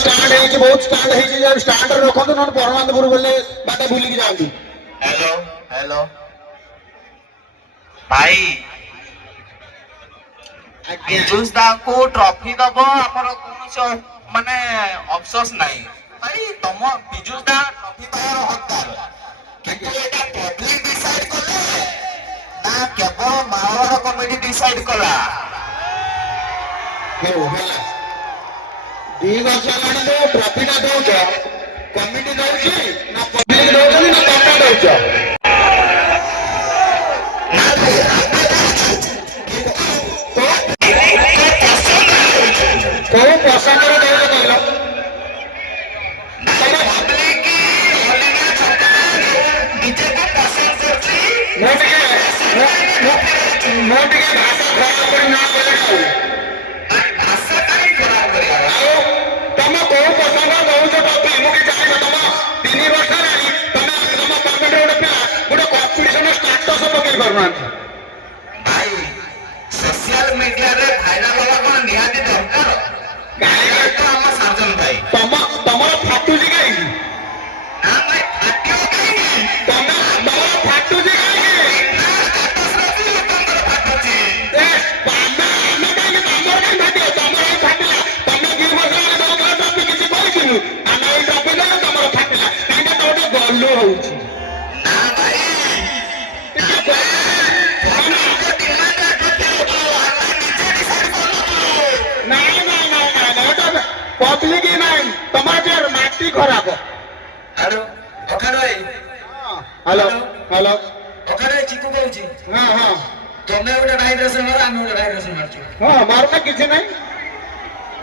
Start है बहुत start है जब स्टार्ट रखो तो नन परमानंदपुर बोले बाटे भूल की जाती। हेलो हेलो भाई ବିଜୁସ ଦାକୁ ଟ୍ରଫି ଦବ ଆମର କୌଣସି ମାନେ ଅଫସୋସ ନାହିଁ ଭାଇ। ତମ ବିଜୁସ ଦା ଟ୍ରଫି ପାଇବାର ହକଦାର, କିନ୍ତୁ ଏଇଟା ପବ୍ଲିକ ଡିସାଇଡ କଲେ ନା କେବଳ ମାଳର କମିଟି ଡିସାଇଡ କଲା? ଦି ବର୍ଷ ହେଲାଣି ଯୋଉ ଟ୍ରଫିଟା ଦଉଛ କମିଟି ଦଉଛି ନା ପବ୍ଲିକ ଦଉଛନ୍ତି ନା ତମେ ଦଉଛ? କୋଉ ପ୍ରସଙ୍ଗରେ ଦଉଛ କହିଲ? ମୁଁ ଟିକେ ଭାଷା ଖରାପ କରି ନା କହିଲେ ଆଉ ତମେ କୋଉ ପ୍ରସଙ୍ଗ ଦଉଛ ଟ୍ରଫି ମୁଁ କିଛି ଜାଣିଛ? ତମ 3 ବର୍ଷ ହେଲାଣି ତମ କମିଟିର ଗୋଟେ ପିଲା ଗୋଟେ କମ୍ପିଟିସନ ଷ୍ଟାଟସ ପକେଇ ପାରୁନାହାନ୍ତି। ଭାଇ ସୋସିଆଲ ମିଡିଆରେ ଭାଇରାଲ ହବା କଣ ନିହାତି ଦରକାର? ଆମ ସାର୍ଜନ ଭାଇ ତମର ଫାଟୁଛି କାହିଁକି? ନା ଭାଇ ଫାଟିବ କାହିଁକି? ତମର ଫାଟୁଛି କାହିଁକି? ଫାଟୁଛି ଆମେ କାହିଁକି ତମର କାହିଁ ଫାଟିବ? ତମର ଏଇ ଫାଟିଲା ତମେ 2 ବର୍ଷ ହେଲାଣି ଦଉଥିଲ ଟ୍ରଫି କିଛି କହିଥିଲୁ ଆମେ ଏଇ ଟ୍ରଫି ଦେଲେ ତମର ଫାଟିଲା କାହିଁକି? ତ ଗୋଟେ ଗଲୁ ହଉଛି ନା ଭାଇ पब्लिक ही नहीं तुम्हारे माटी खराब। हेलो अखाड़ भाई हेलो हेलो अखाड़ भाई चिकू कहूची हां हां तमे गोटे भाइब्रेशन मार आमे गोटे भाइब्रेशन मारछु। हां मारना किछि नहीं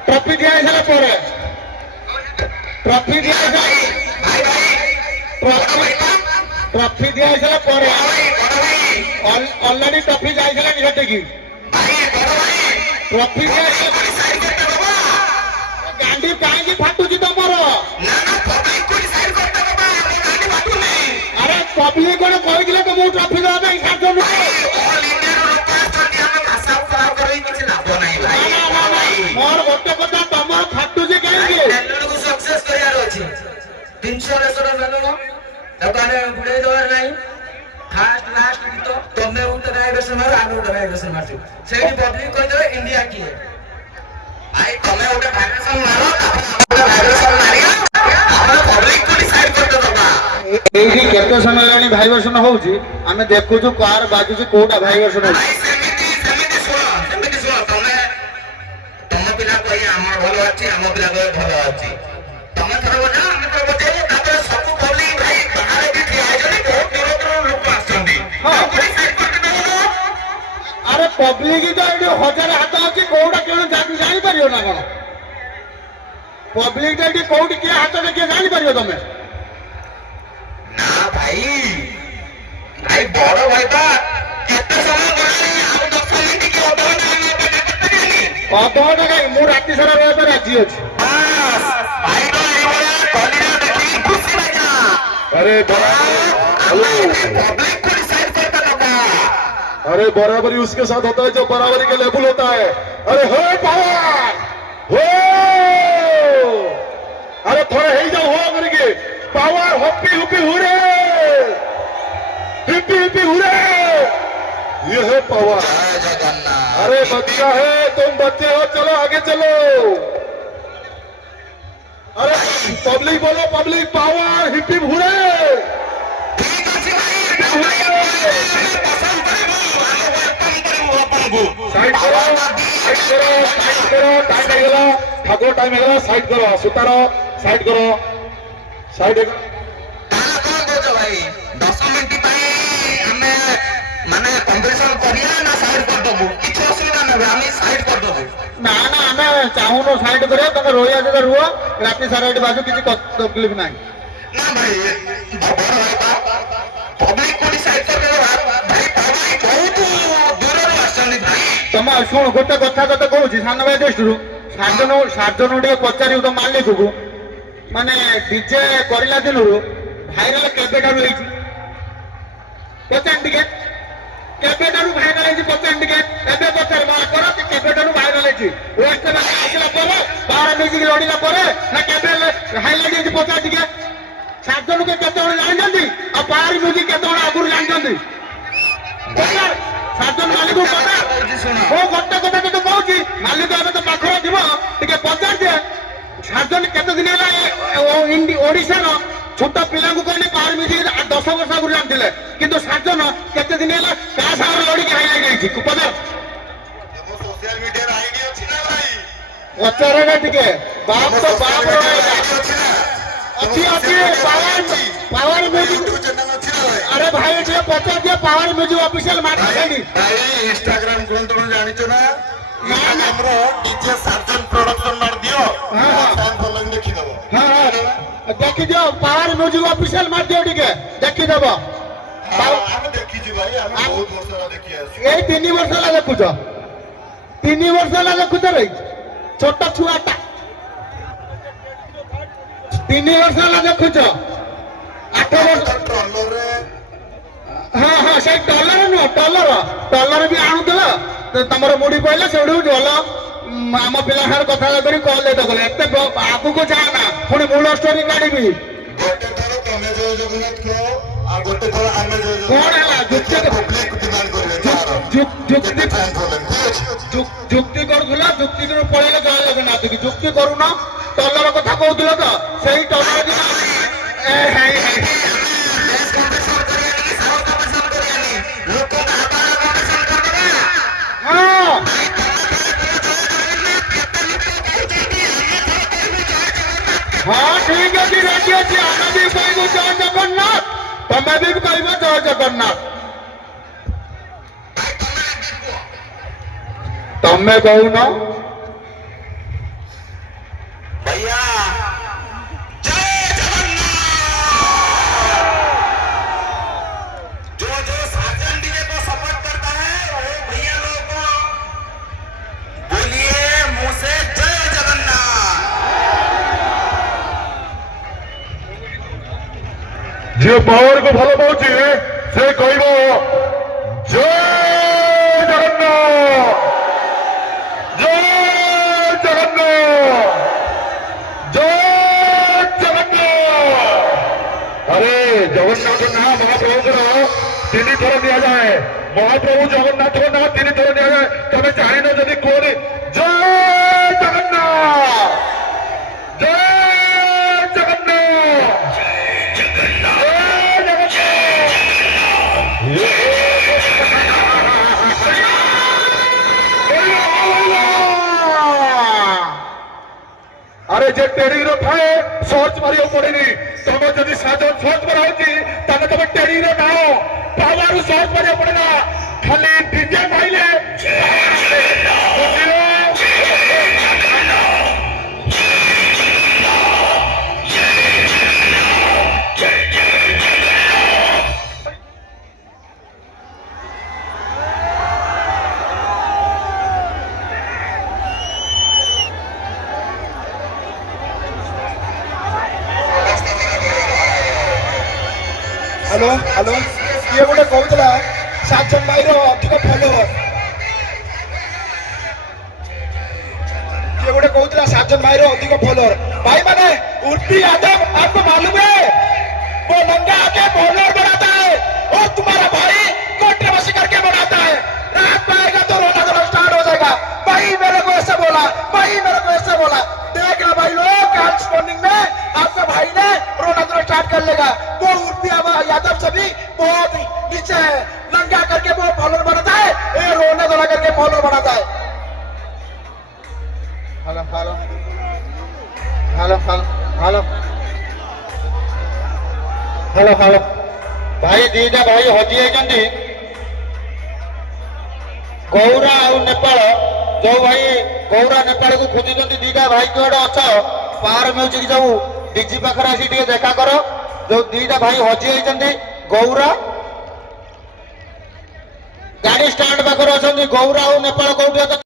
ट्रॉफी दिया हैला परे ट्रॉफी दिया है भाई भाई ट्रॉफी दिया हैला परे ऑलरेडी ट्रॉफी जाइसला नि हटे की भाई बड़ भाई ट्रॉफी दिया साइड करते बाबा गांडी काहे फाटुची तमरो? ना ना पब्लिक को साइड करते बाबा हम गांडी फाटू नहीं। अरे पब्लिक कोन कहिदिले तो मु ट्रॉफी दबा पे साजो नु ऑल इंडिया रो लोक आछथि हम भाषा खराब करै किछि लाभ नहीं भाई। मोर गोटे कथा तमर फाटुची काहे चैनल को सक्सेस करियार अछि 300 रेसर चैनल दकाने गुडे दवर नहीं फास्ट लास्ट गीत तमे उठे भाइब्रेशन मार आमे उठे भाइब्रेशन मारछु सेठी पब्लिक कहि देबे इंडिया की है भाई। तमे उठे भाइब्रेशन मारो तापर उठे भाइब्रेशन मारिया हमरा पब्लिक को डिसाइड करते दबा। एही केते समय लानी भाइब्रेशन होउची आमे देखुछु कार बाजुची कोटा भाइब्रेशन होउची। भाई सेमिति सुनो तमे पिला कहि हमर भलो अछि हम पिला कहि भलो अछि तमे थरो बजा हम थरो बजे तापर सब पब्लिक भाई बाहर भी ठिया जने बहुत दूर दूर लोक आछंदी हां डिसाइड करते दबो। अरे पब्लिक तो एडी हजार हाथ अछि कोटा केन जानि परियो ना कोन पब्लिक एडी कोटी के हाथ देखि जानि परियो तमे ना भाई भाई बड़ भाई बा केते समय गलानी हम 10 मिनिट के अधघंटा हम करते नहीं अधघंटा काई मु राती सारा रहबे तो राजी अछि बस भाई तो ए वाला कलिया देखि खुशी लगा। अरे हेलो पब्लिक को डिसाइड करता लगा। अरे बराबरी उसके साथ होता है जो बराबरी के लेवल होता है। अरे हो पावर हो अरे थोड़ा ही जाओ हो करके पावर होपी हुपी हुरे हिपी हिपी हुरे ये है पावर। जय जगन्नाथ। अरे बच्चा है तुम बच्चे हो चलो आगे चलो। अरे पब्लिक बोलो पब्लिक पावर हिपी हुरे ठीक अछि भाई पसंद करबो हम वेलकम करबो आपनगु साइड करो टाइम लगेगा ठाकुर टाइम लगेगा साइड करो सुतारो साइड करो साइड ताला कोन बोचो भाई 10 मिनिट पई हमें माने कंपटीशन करिया ना साइड कर दबो किछ असुविधा नै हम साइड कर दबो। ना ना हमें चाहूनो साइड करिया तुम रोया जगह रुओ राती सारा एटी बाजू किछ तकलीफ नाही ना भाई बड़ भाई पब्लिक को डिसाइड कर दे भाई पब्लिक बहुत दूर रो आछन भाई। तुम शुण गोटे कथा तो कहूँ सान भाई दृष्टि सार्जन टे पचार तो मालिक को माने डीजे करला दिन भाइराल केबेठार पचार टे କେବେଠାରୁ ଭାଇରାଲ ହେଇଛି ପଚାର ଟିକେ ଏବେ ପଚାର ମା କର କେବେଠାରୁ ଭାଇରାଲ ହେଇଛି ୱେଷ୍ଟ ବେଙ୍ଗଲ ଆସିଲା ପରେ ପାୱାର ମ୍ୟୁଜିକ ଲଢିଲା ପରେ ନା କେବେ ହାଇଲାଇଟ୍ ହେଇଛି ପଚାର ଟିକେ ସାର୍ଜନକୁ କେତେବେଳେ ଜାଣିଛନ୍ତି ଆଉ ପାୱାର ମ୍ୟୁଜିକ କେତେବେଳେ ଆଗରୁ ଜାଣିଛନ୍ତି ପଚାର ସାର୍ଜନ ମାଲିକ ପଚାର ମୁଁ ଗୋଟେ କଥା ତତେ କହୁଛି ମାଲିକ ଏବେ ତ ପାଖରେ ଥିବ ଟିକେ ପଚାର ଯେ ସାର୍ଜନ କେତେ ଦିନ ହେଲା ଓଡିଶାର ଛୋଟ ପିଲାଙ୍କୁ କହିଲେ ପାୱାର ମ୍ୟୁଜିକ 10 ବର୍ଷ ଆଗରୁ ଜାଣିଥିଲେ କିନ୍ତୁ ସାର୍ଜନ କେତେ ଦିନ ହେଲା କାହା ସାଙ୍ଗରେ ଲଢିକି ହାଇଲାଇଟ୍ ହେଇଛି ପଚାର সোশ্যাল মিডিয়ার আইডি আছে না ভাই ପଚାରେ ନା ଟିକେ ବାପ ତ ବାପ ଅଛି ଅଛି ପାୱାର ମ୍ୟୁଜିକ ইউটিউব চ্যানেল আছে না ভাই আরে ভাই ଟିକେ ପଚାର ଦିଅ ପାୱାର ମ୍ୟୁଜିକ ଅଫିସିଆଲ ମାର୍କ ସେଇଠି ভাই ইনস্টাগ্রাম কোন তুমি জানিছো না না, না। আমরা ডিজে সার্জন প্রোডাকশন মার দিও হ্যাঁ, হ্যাঁ। ফ্যান ফলোইং দেখি দেব ହଁ ହଁ ଦେଖିଦିଅ ପାୱାର ମ୍ୟୁଜିକ ଅଫିସିଆଲ ମାର୍କ ଦିଅ ଟିକେ ଦେଖିଦେବ আমি দেখিছি ভাই আমি বহুত বছর ধরে দেখি আসছি ଏଇ 3 ବର୍ଷ ହେଲା ଦେଖୁଛ 3 ବର୍ଷ ହେଲା ଦେଖୁଛ ରେ ଛୋଟ ଛୁଆଟା 3 ବର୍ଷ ହେଲା ଦେଖୁଛ 8 ବର୍ଷ ট্রলারে ହଁ ହଁ ସେଇ ଟଲର ନୁହଁ ଟଲର ବି ଆଣୁଥିଲ ତମର ମୁଢି ପଇଲା ସେଠୁ ଭଲ ଆମ ପିଲା ସାଙ୍ଗରେ କଥା କରି କଲ୍ ଦେଇତ କଲେ ଏତେ ଆଗକୁ ଯା ନା ପୁଣି ମୂଳ ଷ୍ଟୋରି କାଢିବି ଗୋଟେ ଥର ତମେ ଜୟ ଜଗନ୍ନାଥ କହ ଆଉ ଗୋଟେ ଥର ଆମେ ଜୟ କଣ ହେଲା ପବ୍ଲିକ ଡିମାଣ୍ଡ କରିବେ ତାର ଯୁକ୍ତି ଫ୍ୟାନ ଫଲୋଇଂ ଯୁକ୍ତି କରୁଥିଲା ଯୁକ୍ତି ପଳେଇଲେ ଜୟ ଜଗନ୍ନାଥ କି ଯୁକ୍ତି କରୁନ ଟଲର କଥା କହୁଥିଲ ତ ସେଇ ଟଲର ଦିନ ହଁ ହଁ ଠିକ ଅଛି ରେଡି ଅଛି ଆମେ ବି କହିବୁ ଜୟ ଜଗନ୍ନାଥ ତମେ ବି କହିବ ଜୟ ଜଗନ୍ନାଥ ତମେ କହୁନ भैया जय जगन्नाथ जो जो साजन डीजे को सपोर्ट करता है वो भैया लोग को बोलिए मुंह से जय जगन्नाथ जे पावर को भल पाउछि से कहबो जय जगन्नाथ जय जगन्नाथ जय जगन्नाथ अरे जगन्नाथ नाम महाप्रभु तीन थर दिया जाए महाप्रभु जगन्नाथ नाम 3 थर दिया जाए तमे जानि न जदि कोनी जय जगन्नाथ जय जगन्नाथ अरे जे टेढ़ी रो थाए सर्च मारियो पड़ेनी तमे जदि साजन सर्च कराउची तमे तमे टेढ़ी रो नाओ पावर सर्च मारियो पड़ेना खाली डीजे भाईले हेलो हेलो ये गोटे कहूला साजन भाई अधिक फॉलोअर ये गोटे कहूला साजन भाई अधिक फॉलोअर भाई माने उर्फी यादव आपको मालूम है वो नंगा आके फॉलोअर बनाता है और तुम्हारा भाई कंट्रोवर्सी करके बनाता है रात में आएगा तो रोना धोना स्टार्ट हो जाएगा भाई मेरे को ऐसा बोला भाई मेरे को ऐसा बोला देख लो भाई लोग आज मॉर्निंग में आपका भाई ने रोना धोना स्टार्ट कर लेगा वो उर्फी यादव सभी बहुत नीचे है नंगा करके वो फॉलोअर बनाता है ये रोना धोना करके फॉलोअर बनाता है hello hello hello hello hello hello भाई दीटा भाई हजि जाइछन्ती गौरा आ नेपाल जो भाई गौरा नेपाल को खोजुଛନ୍ତି दीटा भाई किए अछ पावर म्यूजिक जो डीजी पाखरे आसी टिके देखा करो जो दीटा भाई हजि जाइछन्ती गौरा गाड़ी स्टैंड पाखरे अछन्ती गौरा आ नेपाल कोठी